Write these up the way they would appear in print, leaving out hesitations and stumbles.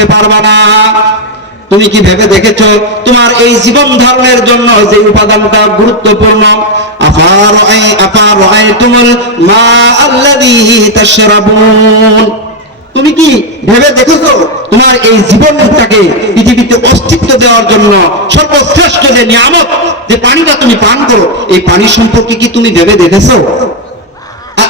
করতে পারবা না। তুমি কি ভেবে দেখেছো তোমার এই জীবন ধারণের জন্য যে উপাদানটা গুরুত্বপূর্ণ, আফারাআইতুমুল মা আল্লাযী তাশরাবুন, তুমি কি ভেবে দেখেছো তোমার এই জীবনটাকে পৃথিবীতে অস্তিত্ব দেওয়ার জন্য সর্বশ্রেষ্ঠ যে নিয়ামত, যে পানিটা তুমি পান করো, এই পানি সম্পর্কে কি তুমি ভেবে দেখেছো?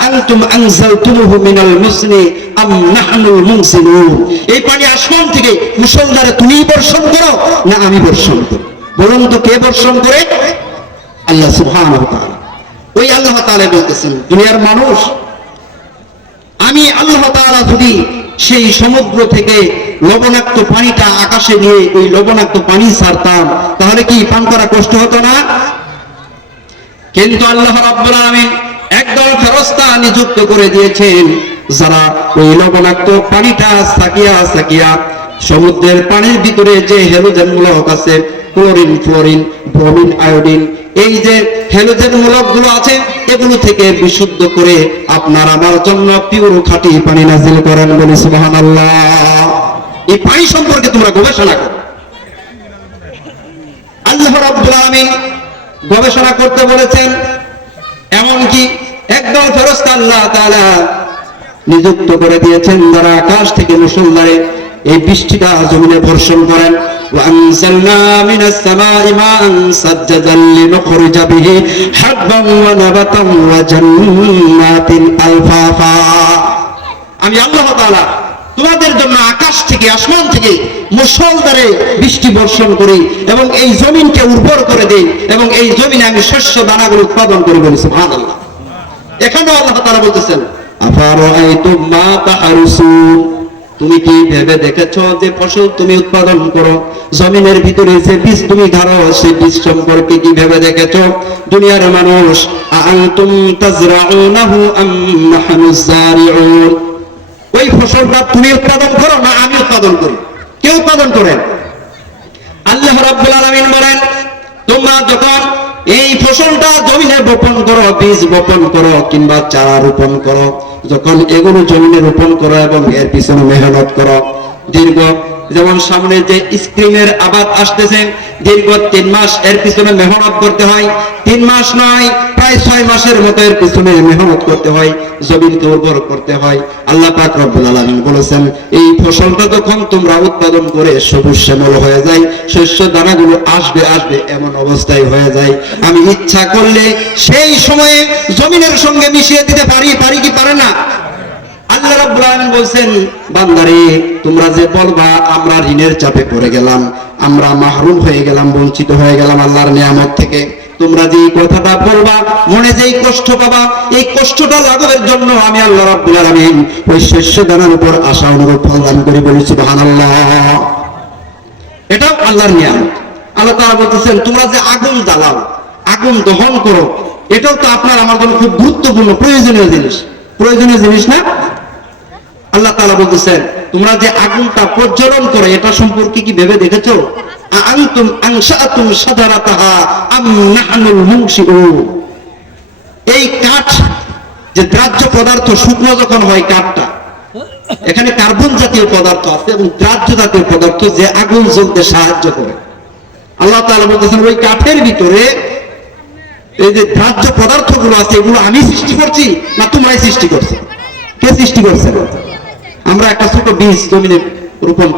আনতুম আনজালতুমুহু মিনাল মুসনি আম নাহনুল মুনসিলুন, এই পানি আসমান থেকে মুষলধারে তুমি বর্ষণ করো না আমি বর্ষণ করি? বলুন তো কে বর্ষণ করে? আল্লাহ সুবহানাহু ওয়া তাআলা। ওই আল্লাহ তাআলা বলতেছেন, দুনিয়ার মানুষ, আমি আল্লাহ তাআলা যদি সেই সমুদ্র থেকে লবণাক্ত পানিটা আকাশে নিয়ে ওই লবণাক্ত পানি ছাড়তাম, তাহলে কি পান করা কষ্ট হতো না? কিন্তু আল্লাহ রাব্বুল আলামিন একদল ফেরেশতা নিযুক্ত করে দিয়েছেন, যারা ওই লবণাক্ত পানিটা সাকিয়া সাকিয়া সমুদ্রের পানির ভিতরে যে হ্যালোজেন মূলক আছে, ক্লোরিন, ফ্লোরিন, ব্রোমিন, আয়োডিন, এই যে হ্যালোজেন মূলকগুলো আছে, এগুলো থেকে বিশুদ্ধ করে আপনার আমার জন্য পিওর খাঁটি পানি নাজিল করেন। বলি সুবহানাল্লাহ। এই পানি সম্পর্কে তোমরা গবেষণা করো। আল্লাহ রাব্বুল আলামিন গবেষণা করতে বলেছেন, এমনকি একদল ফেরেশতা আল্লাহ তাআলা নিযুক্ত করে দিয়েছেন, যারা আকাশ থেকে মুষলধারে এই বৃষ্টিটা জমিনে বর্ষণ করেন। وأنزلنا من السماء ماء سجدا لنخرج به حبا ونبتا وجنات ألفافا। আমি আল্লাহ তাআলা তোমাদের জন্য আকাশ থেকে, আসমান থেকে মুষলধারে বৃষ্টি বর্ষণ করি এবং এই জমিনকে উর্বর করে দেই এবং এই জমিনে আমি শস্য দানাগুলো উৎপাদন করি। বলি সুবহানাল্লাহ। এখানেও আল্লাহ তাআলা বলতেছেন, আফারাআইতুম মা তাহরুসুন, তুমি কি ভেবে দেখেছো যে ফসল তুমি উৎপাদন করো, জমিনের ভিতরে যে বীজ তুমি ধারো, সেই বীজ সম্পর্কে কি ভেবে দেখেছো? দুনিয়ার মানুষ, আআনতুম তাজরাউনাহু আম নাহনুজ জারিউন, ওই ফসলটা তুমি উৎপাদন করো না আমি উৎপাদন করি? কে উৎপাদন করেন? আল্লাহ রাব্বুল আলামিন বলেন, তোমরা যখন এই ফসলটা জমিনে বপন করো, বীজ বপন করো কিংবা চারা রোপণ করো, যখন এগুলো জমিনে রোপণ করো এবং এর পিছনে মেহনত করো, দীর্ঘ, যেমন সামনে যে স্ক্রিনের আবাদ আসতেছে, দীর্ঘ 3 মাস এর পিছনে মেহনত করতে হয়। 3 মাস নয়, প্রায় 6 মাসের মতো এর পিছনে মেহনত করতে হয়, জমিনকে উর্বর করতে হয়। আল্লাহ পাক রব্বুল আলামিন বলেছেন, এই ফসলটা যখন তোমরা উৎপাদন করে সবুজ শ্যামল হয়ে যায়, শস্য দানাগুলো আসবে আসবে এমন অবস্থায় হয়ে যায়, আমি ইচ্ছা করলে সেই সময়ে জমিনের সঙ্গে মিশিয়ে দিতে পারি কি পারে না? আল্লাহ রাব্বুল আলামিন বলেন, বান্দারে তোমরা যে বলবা আমরা ঋণের চাপে পড়ে গেলাম, আমরা মাহরুম হয়ে গেলাম, বঞ্চিত হয়ে গেলাম আল্লাহর নিয়ামত থেকে, তোমরা যে কথাটা বলবা, মনে যেই কষ্ট পাবা, এই কষ্টটা লাঘবের জন্য আমি আল্লাহ রাব্বুল আলামিন ওই শস্য দানার উপর আশা অনুরূপ ফল দান করি। বলি সুবহানাল্লাহ। এটাও আল্লাহর নিয়ামত। আল্লাহ তাআলা বলতেছেন, তোমরা যে আগুন জ্বালাও, আগুন দহন করো, এটাও তো আপনার আমার জন্য খুব গুরুত্বপূর্ণ প্রয়োজনীয় জিনিস না? আল্লাহ তাআলা বলতেছেন, তোমরা যে আগুনটা প্রজ্বলন করে, এটা সম্পর্কে কি ভেবে দেখেছো? আনতুম আনশাআতুম শাজারাতাহা আম নাহনুল মুনশিউন, এই কাঠ যে দ্রাজ্য পদার্থ, শুকনো যখন হয় কাঠটা, এখানে কার্বন জাতীয় পদার্থ আছে এবং দ্রাজ্য জাতীয় পদার্থ যে আগুন জ্বলতে সাহায্য করে। আল্লাহ তাআলা বলতেছেন, ওই কাঠের ভিতরে এই যে দ্রাজ্য পদার্থগুলো আছে, এগুলো আমি সৃষ্টি করছি না তোমরাই সৃষ্টি করছো? কে সৃষ্টি করছে? আমরা একটা ছোট বীজ জমিনে রোপণ